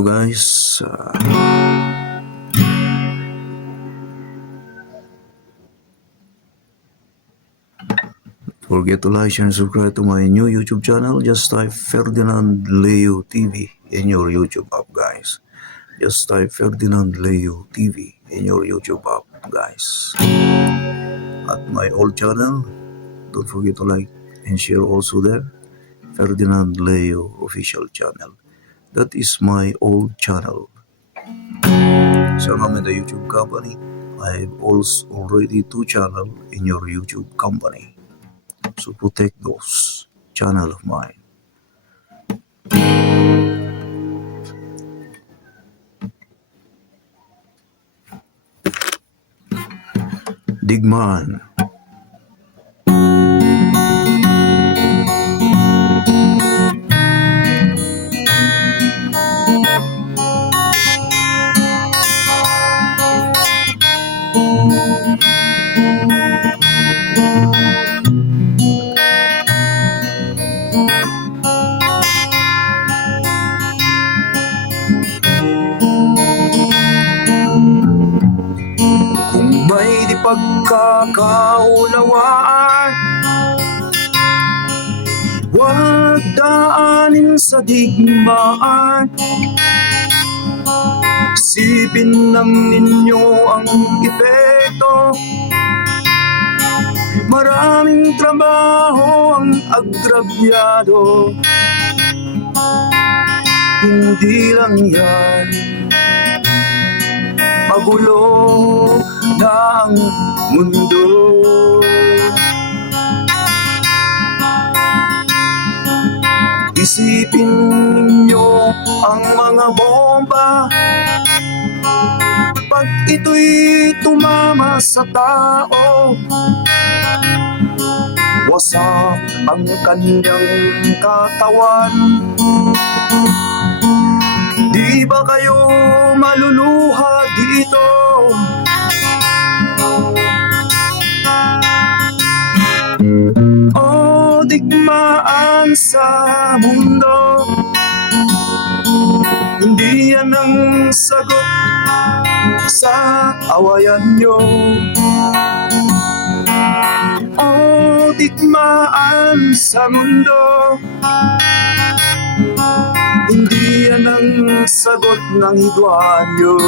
Hello guys, forget to like, share, and subscribe to my new YouTube channel. Just type Ferdinand Leo TV in your YouTube app, guys. Just type Ferdinand Leo TV in your YouTube app, guys. At my old channel, don't forget to like and share also there. Ferdinand Leo official channel. That is my old channel. So I'm in the YouTube company. I have also already 2 channels in your YouTube company. So protect those channel of mine. Digman. Kung may di pagkakaunawaan, huwag daanin sa digmaan. Isipin lang ninyo ang epekto. Maraming trabaho ang agrabyado. Hindi lang yan, magulo na ang mundo. Isipin ninyo ang mga bomba. Pag ito'y tumama sa tao, wasak ang kanyang katawan. Di ba kayo maluluha dito? O digmaan sa mundo, hindi yan ang sagot sa awayan nyo. O digmaan sa mundo, hindi yan ang sagot ng hidwaan nyo.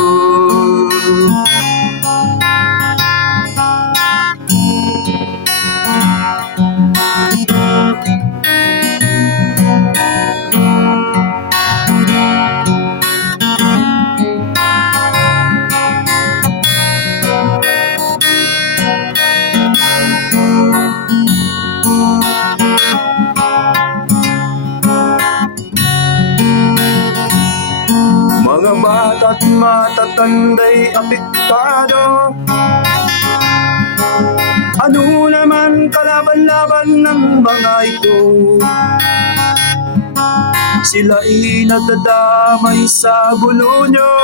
Mga bata't matatanda'y apektado. Ano naman kalaban-laban ng mga ito? Sila'y nadadamay sa gulo nyo.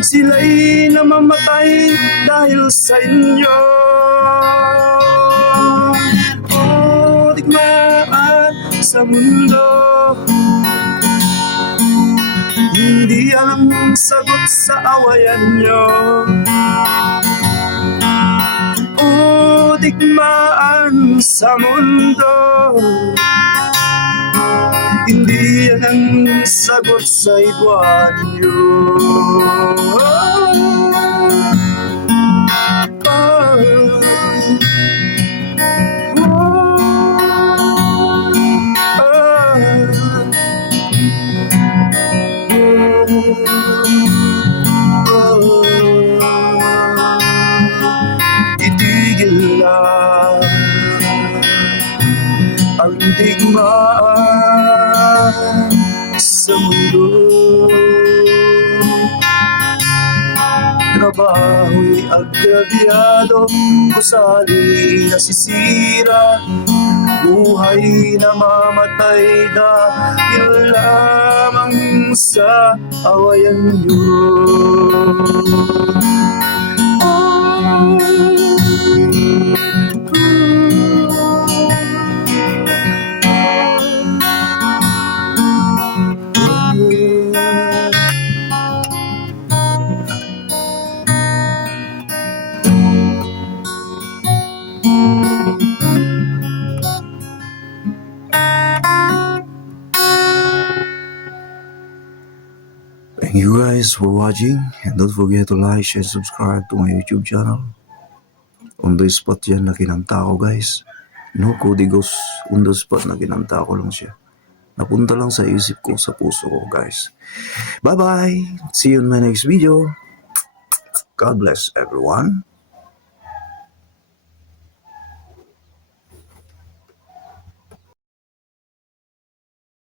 Sila'y namamatay dahil sa inyo. O digmaan sa mundo, hindi ang sagot sa awayan nyo. O digmaan sa mundo, hindi yan ang sagot sa hidwaan nyo. Itigil lang ang digmaan sa mundo. Trabaho'y agrabyado, gusali nasisira, buhay namamatay dahil lamang sa awayan nyo. guys for watching, and don't forget to like, share, subscribe to my YouTube channel. On the spot yan na kinanta ko guys. No códigos, on the spot na kinanta ko lang siya. Napunta lang sa isip ko, sa puso ko guys. Bye bye! See you in my next video. God bless everyone.